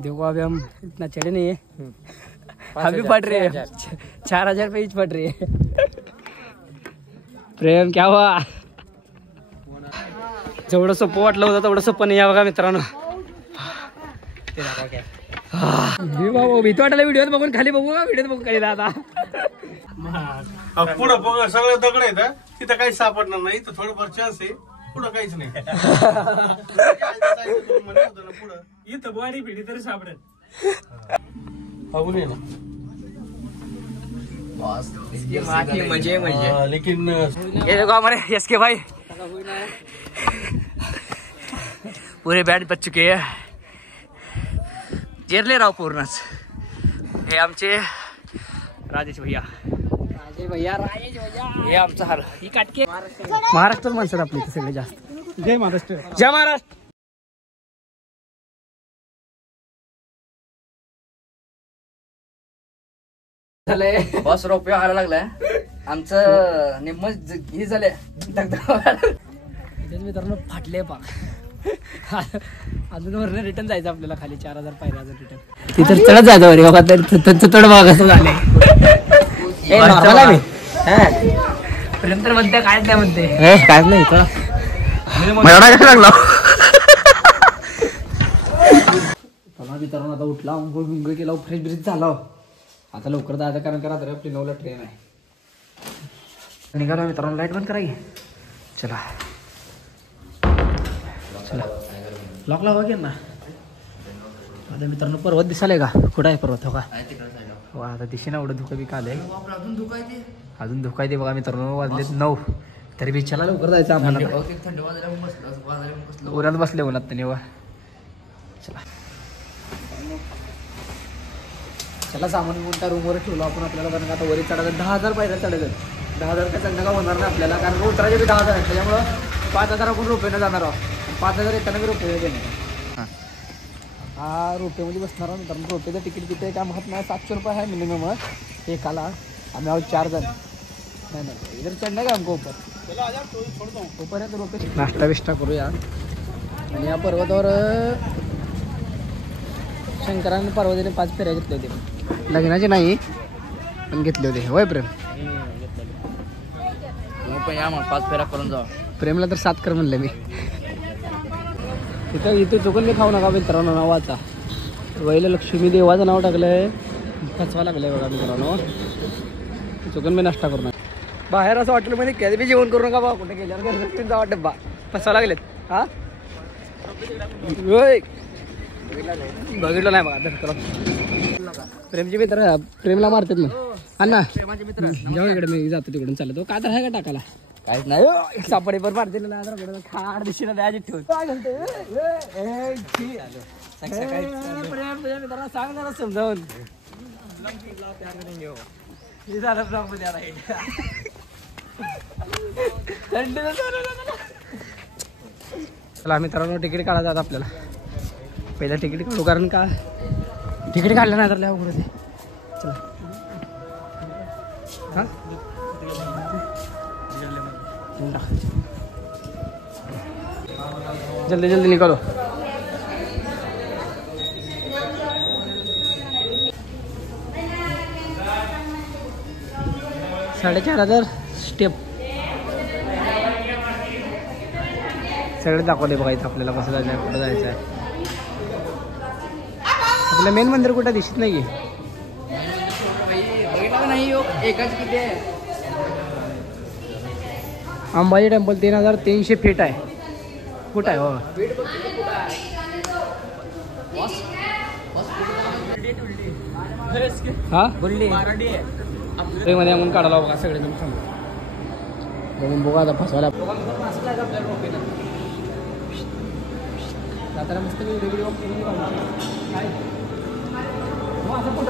देखो अभी हम इतना चढ़े नहीं है, अभी पड़ रहे हैं 4000 पे ईच पड़ रही है। प्रेम क्या हुआ? जेवढं सोपं वाटलं होतं तेवढं सोपं नाही आहे बघा मित्रांनो। भीती वाटायला व्हिडिओत बघून खाली बघू का व्हिडिओत बघू खाली दादा? पुढं बघ सगळं दगड आहेत तिथं काही सापडणार नाही, तर थोडंफार चान्स आहे, पुढं काहीच नाही। पुढं इथं बॉडी पिढी तरी सापडेल ना। मजे मजे लेकिन ये देखो हमारे यस के भाई पूरे बॅट बच चुके हैं, जेरले राव पूर्णच। हे आमचे राजेश भैया, हे आमचं हार ही काटके महाराष्ट्रात माणसं आपली इथे सगळे जास्त। जय महाराष्ट्र, जय महाराष्ट्र। बस रोपे व्हायला लागलाय आमचं निम्म हे झाले मित्रांनो फाटले पा अजून वरनं रिटर्न जायचं आपल्याला खाली 4000 पायऱ्या अजून रिटर्न तिथं चढत जायचं वरी बघा चढ बघा असं झालंय। प्रेम तर म्हणते काय नाही म्हणते काय नाही लागला मित्रांनो आता उठला अंघोळ केला फ्रेश ब्रिज झाला आता लवकर जायचं कारण का रात्री आपली 9ला ट्रेन आहे। निघालो मित्रांनो लाईट बंद करा की चला चला लॉक लावा की ना। आता मित्रांनो पर्वत दिसायला का कुठं आहे पर्वत? हो का हो आता दिशेनं एवढं धुकं बी कालंय अजून धुका ते बघा मित्रांनो वाजलेत 9 तरी बी चला लवकर जायचं आम्हाला। उन्हात बसले उन्हात त्यांनी वा चला चला सामान घेऊन त्या रूमवर ठेवलो आपण आपल्याला कारण आता वरी चढायचं 10,000 पायऱ्या चढायचं 10,000 काय चढणं का होणार नाही आपल्याला कारण उतरायचे बी 10,000 त्याच्यामुळं 5,000 आपण रुपयानं जाणार आहोत 5,000 येताना बी रुपये देणार। हा रुपयेमध्ये बसणार आहोत मित्रांनो। रुपयेचं तिकीट किती आहे काय माहीत नाही 700 रुपये आहे मिनिमम एकाला। आम्ही आहोत 4 जण नाही इधर चढणं का आमको ऊपर आहे तर रुपये नाश्ता बिष्टा करूया आणि या पर्वतावर शंकराने पार्वतीने 5 फेऱ्या घेतले होते लग्नाचे नाही पण घेतले होते होय प्रेम? या मग 5 फेऱ्या करून जाऊ। प्रेमला तर 7 कर म्हणलं मी। इथं चुकून मी खाऊ नका मित्रांनो नावाचा वैल लक्ष्मी देवाचं नाव टाकलंय फसवा लागलंय बघा मित्रांनो चुकून मी नाश्ता करू नका। बाहेर असं हॉटेलमध्ये कधी बी जेवण करू नका बा कुठे गेल्यावर जा वाटत बा फसवा लागलेत हा बघितलं नाही बघा प्रेमचे मित्र प्रेमला मारतात मग अण्णा जेव्हा इकडे मी जातो तिकडून चालतो का तर आहे का टाकाला काहीच नाही सापडे पण मारते खाड दिशेला द्यायची ठेवून सांग जरा समजावून चला मित्रांनो तिकीट काढायचं आता आपल्याला पहिला तिकीट काढू कारण का तिकीट काढलं नाही तर लय अवघड होते। चला हा जल्दी जल्दी निकालो। $4,500 स्टेप सगळे दाखवले बघा इथं आपल्याला कसं जायचं आहे कुठं जायचं आहे। आपलं मेन मंदिर कुठं दिसत नाही अंबाजी टेम्पल 3,300 फीट आहे कुठं आहे हो हा बोलली मध्ये म्हणून काढायला बघा सगळे जण बघून बघा आता फसवायला जाताना मस्त व्हिडिओ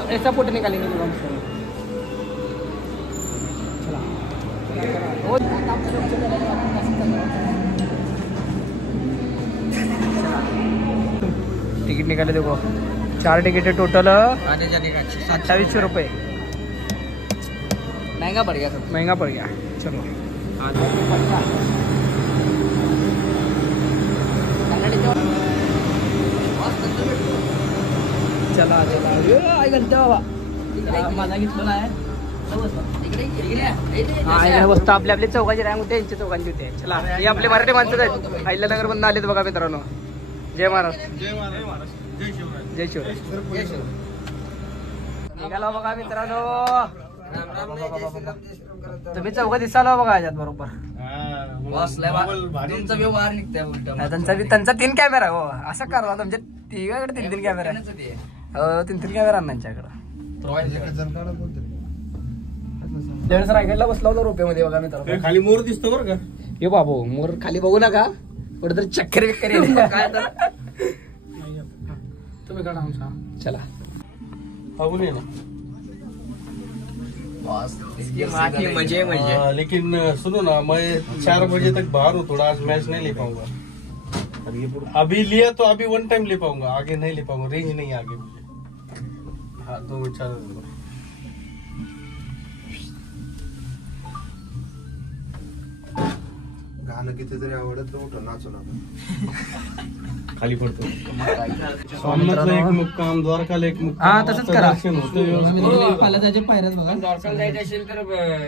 ऐसा फोटो निकालेंगे चला तिकीट निकाले देखो 4 टिकट है टोटल 2800 रुपये महंगा पड़ गया सब महंगा पड़ गया। चलो चला चला आई घंटे बाबा माझा घेतलेला आहे वस्तू आपल्या आपली चौकाची रँक होते यांच्या चौकांची होते. चला हे आपले मराठी माणसं आहेत. अहिल्यानगर मधून आलेत बघा मित्रांनो. जय महाराज जय शिवराय निघाला बघा मित्रांनो. तुम्ही चौघ दिसाला बघा याच्यात बरोबर. त्यांचा 3 कॅमेरा हो असं करा तुमच्या तिघाकडे 3 कॅमेरा हो 3 कॅमेरा त्यांच्याकडे. रायगडला बसला होता रुपयामध्ये बघा मित्रांनो. खाली मोर दिसतो बरं का. ये बाबू मोर खाली बघू नका कुठेतरी चक्कर बिक्कर काय तर तुम्ही काढा आमचा. चला बघून ये ना. मजे लेकिन सुनो ना मैं 4 बजे तक बाहर हूँ थोड़ा. आज मैच नहीं ले पाऊंगा. अभी लिया तो अभी 1 टाइम ले पाऊंगा. आगे नहीं ले पाऊंगा. रेंज नहीं है आगे मुझे. हाँ तो विचार गाणं किती जरी आवडत तर उठून नाचू खाली पडतो. सोमनाथला एक मुक्काम, द्वारकाला एक मुक्काम. हा तसंच करा. पाहिलं त्याचे पायऱ्यात बघा. दर्शन जायचं असेल तर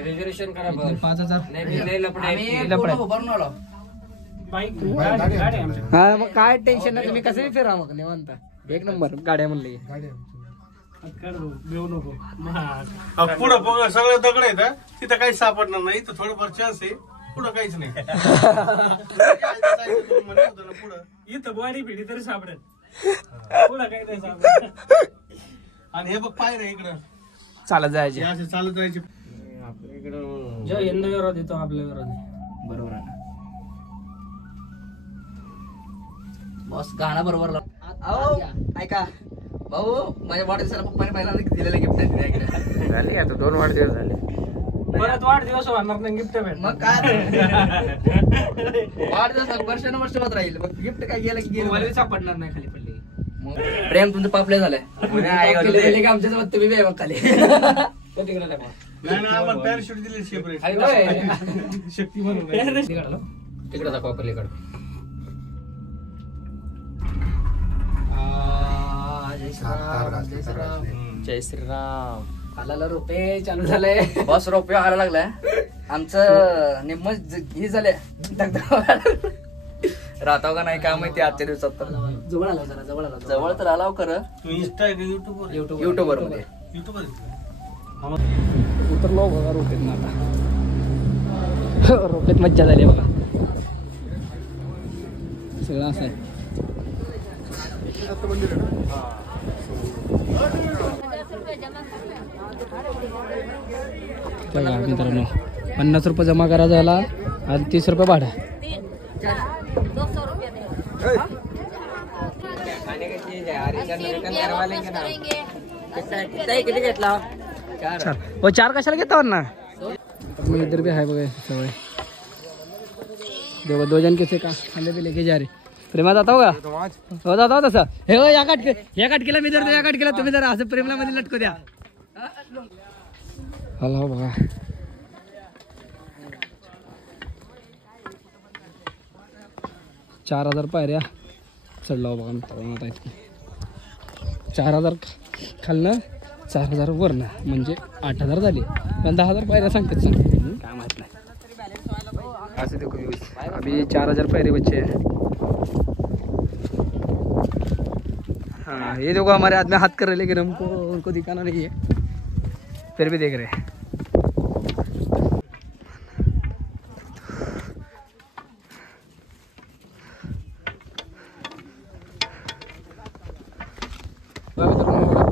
रिझर्वेशन करा. 5,000 हा मग काय टेन्शन नाही. तुम्ही कसं फिरा मग निवांत. एक नंबर गाड्या म्हणले. पुढं सगळं दगड आहेत. तिथं काही सापडणार नाही. तर थोडंफार चान्स आहे. पुढं काहीच नाही. पुढं इथं बॉडी पिढी तरी सापडेल. पुढं काही नाही सापडेल. आणि हे बघ पायऱ्या इकडं चालत जायचे. असे चालत राहायचे. आपल्या इकडं जो यंदा विरोध येतो आपल्या विरोध. बरोबर आहे. बॉस गाणं बरोबर ऐका भाऊ माझ्या वाढदिवसाला पप्पाने पहिल्यांदा दिलेलं गिफ्ट आहे. झाले आता 2 वाढदिवस झाले. परत वाढदिवस होणार नाही गिफ्ट भेट. मग काय वाढदिवस वर्ष होत राहील. मग गिफ्ट काय गेलं की गेलं. मला सापडणार नाही खाली पडली. प्रेम तुमचं पापले झालंय. आमच्या सोबत तुम्ही बी खाली तिकडे नाही ना आम्हाला पॅराशूट दिले सेपरेट. शक्ती म्हणून तिकडे दाखवा पलीकडे. जय श्रीराम. आला रुपये चालू झालंय. बॉस रोपे व्हायला लागलाय. आमचं निम्म हे झाले. राहताव का नाही काय माहिती आजच्या दिवसात. तर जवळ आला जरा जवळ आला. जवळ तर आलाव खरं. तू इंस्टा आहे का युट्यूबवर? युट्यूबवर मध्ये. युट्यूबवर उतरलो बघा रोपेत ना आता. रोपेत मज्जा झाली बघा. सगळं असं आहे. बघा मित्रांनो 50 रुपये जमा करा झाला आणि 30 रुपये भाडा. किती घेतला? 4 कशाला घेता ना. मैं इधर भी है बघा सवय. देखो 2 जन कैसे का खाने पे लेके जा रहे. प्रेमा जाता होगा हो जाता हो तसं. हे हो या काटकीला मी धरतो. या काटकीला तुम्ही जरा असं प्रेमला मध्ये लटकू द्या. हॅलो बघा 4,000 पायऱ्या चढला बघा मित्रांनो. आता इतकी 4,000 खालनं 4,000 वरनं म्हणजे 8,000 झाले. पण 10,000 पायऱ्या सांगतात सर काय माहित नाही. ऐसे देखो अभी 4,000 पायरे बच्चे हैं. हाँ ये देखो हमारे हाथ में हाथ कर रहे लेकिन हमको उनको दिखाना नहीं है. फिर भी देख रहे हैं.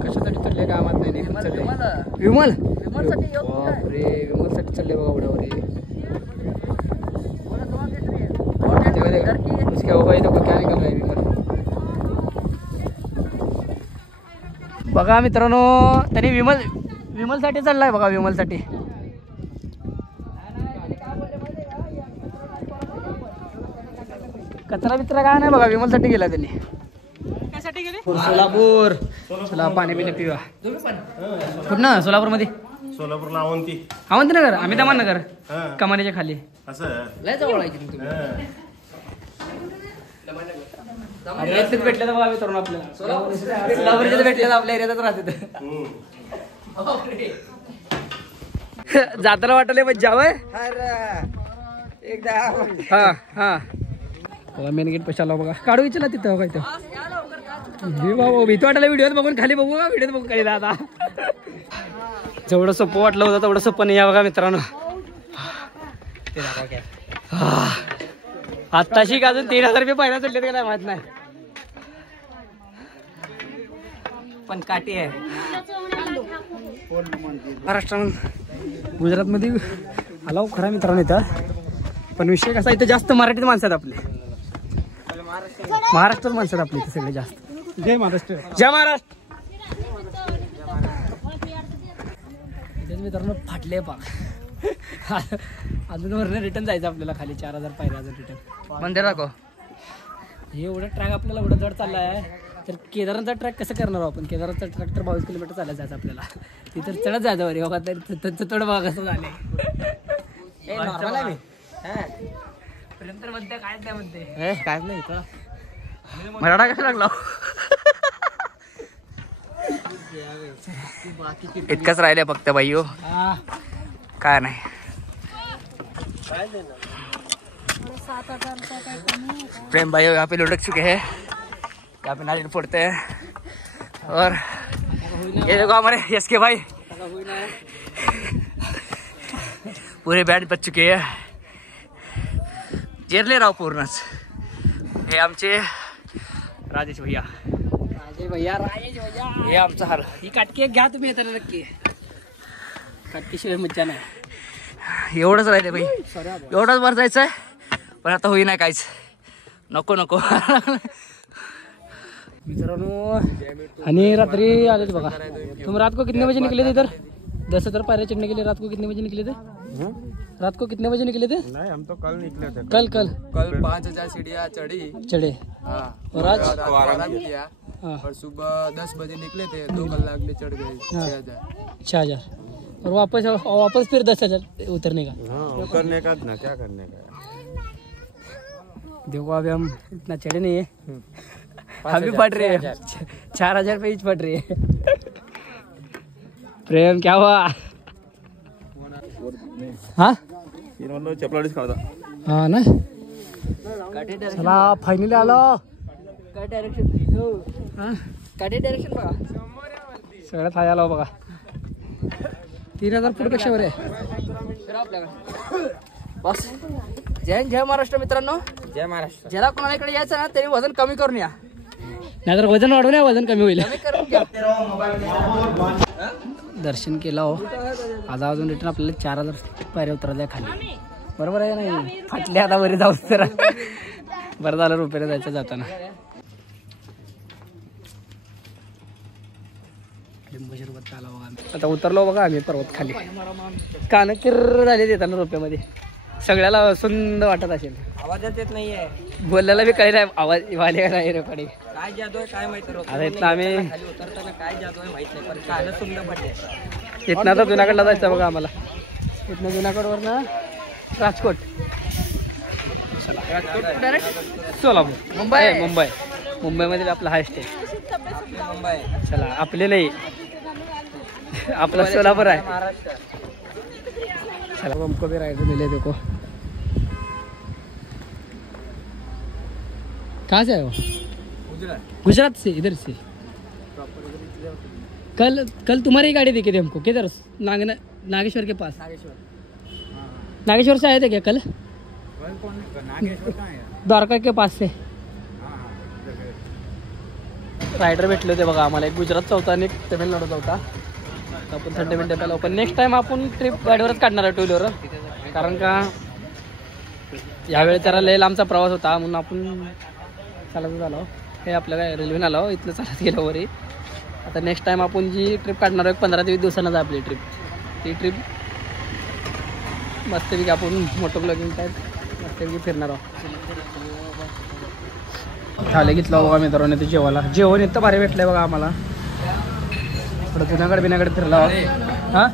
कशासाठी चालले काय माहित नाही. विमल बापरे विमलसाठी चालले बघा उडावर. उसके होगा ही तो क्या निकल रहा है विमल. बघा मित्रांनो तरी विमलसाठी चाललाय बघा. विमलसाठी कचरा बिचरा काय नाही बघा. विमलसाठी गेला त्यांनी. सोलापूर. चला पाणी पिणे पिवा. कुठं सोलापूर मध्ये? सोलापूरला अवंती नगर आम्ही दमान नगर कमानीच्या खाली. असं लय जवळ आहे की तुम्ही. आपल्या इथेच भेटले तर बघा मित्रांनो आपल्याला सोलापूरचे भेटले तर आपल्या एरियातच राहते. जाताना वाटले मज्जा होय. हा हा बघा मेन गेट पैसा बघा काढू इच्छा तिथं काय बाबा भीती वाटायला व्हिडिओत बघून खाली बघू का व्हिडिओत बघू काही आता. जेवढं सोपं वाटलं होतं तेवढं सोपं नाही आहे बघा मित्रांनो. आत्ताशी अजून 3000 रुपये पहिला चढले काय माहित नाही पण काठी आहे. महाराष्ट्रामध्ये गुजरातमध्ये आला खरा मित्रांनो इथं. पण विषय कसा इथं जास्त मराठीत माणसं आहेत आपले. महाराष्ट्रात माणसं आहेत आपले इथे सगळे जास्त. जय महाराष्ट्र जय महाराष्ट्र. मित्रांनो फाटले पाक अजून वरनं रिटर्न जायचं आपल्याला खाली 4000 पायऱ्या रिटर्न मंदिर दाखव. हे एवढं ट्रॅक आपल्याला एवढं जड चालला आहे तर केदारनाथचा ट्रॅक कसं करणार आपण. केदारनाथचा ट्रॅक तर 22 किलोमीटर चालत जायचं आपल्याला. तिथं चढत जायचं वरी बघा थोडं बघा कसं झालंय. म्हणते काय नाही म्हणते काय नाही मराठा कसं लागला. इतकंच राहिले फक्त भाई हो काय नाही. प्रेम भाई यहाँ पे लुढ़क चुके हैं. यहाँ पे नारियल फोड़ते हैं और ये देखो हमारे यश के भाई पूरे बैट बच चुके हैं. जेरले राव पूर्णच. हे आमचे राजेश भैया हे आमचा हार. ही काटकी घ्या तुम्ही येताना नक्की. काटकीशिवाय मज्जा नाही. एवढंच राहिले भाई एवढंच वर जायचंय पण आता होई नाही काहीच. नको नको मित्रांनो. आणि रात्री आले बघा. तुम रात को कितने बजे निकले थे इधर. 10,000 पायरे चढ़ने के लिए रात को कितने बजे निकले थे. रात को कितने बजे निकले थे. नहीं हम तो कल निकले थे. कल 5000 सीढ़ियाँ चढ़े और आज आराम किया और सुबह 10 बजे निकले थे 2 कलाक में चढ़ गए 6000 और वापस फिर 10,000 उतरने का. उतरने का ना क्या करने का. देखो अभी हम इतना चढ़े नहीं है अभी पड़ रहे हैं 4000 पे ईच पड़ रही है. प्रेम क्या हुआ. हाँ चपला दिखाता. हाँ ना चला फायनली आलो. काय डायरेक्शन बघा सगळ्यात हाय आलो बघा. 3000 फूट पेक्षा वर आहे बस. जय महाराष्ट्र मित्रांनो. जय महाराष्ट्र. ज्याला कोणाला इकडे यायचं ना त्यांनी वजन कमी करून या नाहीतर वजन वाढवून या वजन कमी होईल. दर्शन केलं हो. आता अजून रिटर्न आपल्याला 4000 पायऱ्या उतरायला खाली. बरोबर आहे नाही फाटले आता वरी जाऊ तर बरं झालं रुपयाला जायचं जाताना. आता उतरलो बघा आम्ही पर्वत खाली. कान किर्र झाले येताना रुपयामध्ये. सगळ्याला सुंदर वाटत असेल. आवाजात येत नाहीये. बोलल्याला बी काही नाही आवाज वाले का नाही रेकॉर्डिंग. काय जादू आहे काय माहिती. आता इथं आम्ही उतरताना काय जादू आहे माहित नाही पण कान सुंदर पडले. इथनं आता जुनागडला जायचं बघा आम्हाला. इथनं जुनागडवर ना राजकोट सोलापूर मुंबईमध्ये आपला हायस्ट आहे. मुंबई चला आपले नाही आपला सोलापूर आहे. चला हमको भी राइड मिले. देखो कहाँ से आए हो. गुजरात से इधर से. कल तुम्हारी गाड़ी दिखी थी हमको किधर नागेश्वर के पास. नागेश्वर से आए थे क्या कल. द्वारका के पास से रायडर भेटले होते बघा आम्हाला. एक गुजरातचा होता आणि एक तमिळनाडूचा होता. आपण 30 मिनिटं पहिला पण नेक्स्ट टाइम आपण ट्रिप गाडीवरच काढणार आहे 2 व्हीलर. कारण का यावेळी जरा लय लांबचा प्रवास होता म्हणून आपण चालत झालो. हे आपल्याला रेल्वेने आलो इथलं चालत गेलो वरी. आता नेक्स्ट टाइम आपण जी ट्रिप काढणार आहे 15 ते 20 दिवसांनाच आपली ट्रिप. ती ट्रिप मस्तपैकी आपण मोठं ब्लॉगिंग टाईप मस्तपैकी फिरणार आहोत. थाले घेतला बघा मित्रांनो ते जेवायला. जेवण इथं भारी भेटलंय बघा आम्हाला. थोडं जुनागड बिनागड फिरला. हां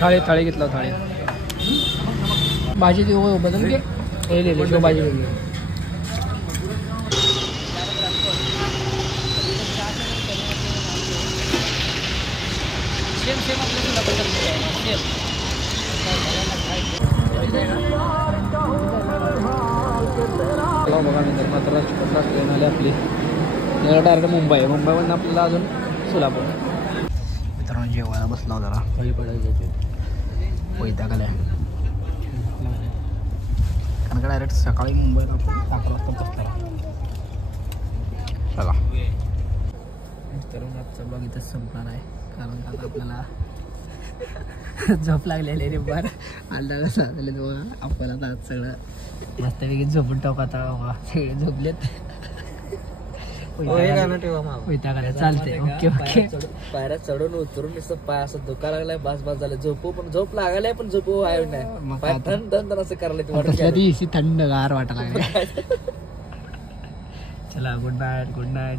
थाळी घेतला. थाळी भाजी देऊ बदल घे. भाजी सेम सेम आपल्या सोलापूरसारखं आहे सेम. बघा मित्र मात्र राजकोटला ट्रेन आली आपली डायरेक्ट मुंबईवरून आपल्याला अजून सोलापूर. मित्रांनो जेवायला बसला जरा वैताग आलाय कारण का डायरेक्ट सकाळी मुंबईत आपण 11 वाजता बसला. चला मित्रांनो आजचा ब्लॉग इथंच संपणार आहे कारण का आता आपल्याला झोप लागलेली रे बार आला कसा झालं तेव्हा आपण आता सगळं मस्तपैकी झोपून टाकू आता बाबा सगळे झोपलेत. चालते ओके ओके. पायऱ्या चढून उतरून नुसतं पाय असं दुखा लागलाय बास बास झालं झोपू पण झोप लागायलाय पण झोपू आहे नाही पाय थंड थंड असं करायला ती थंड गार वाटायला लागले. चला गुड नाईट गुड नाईट.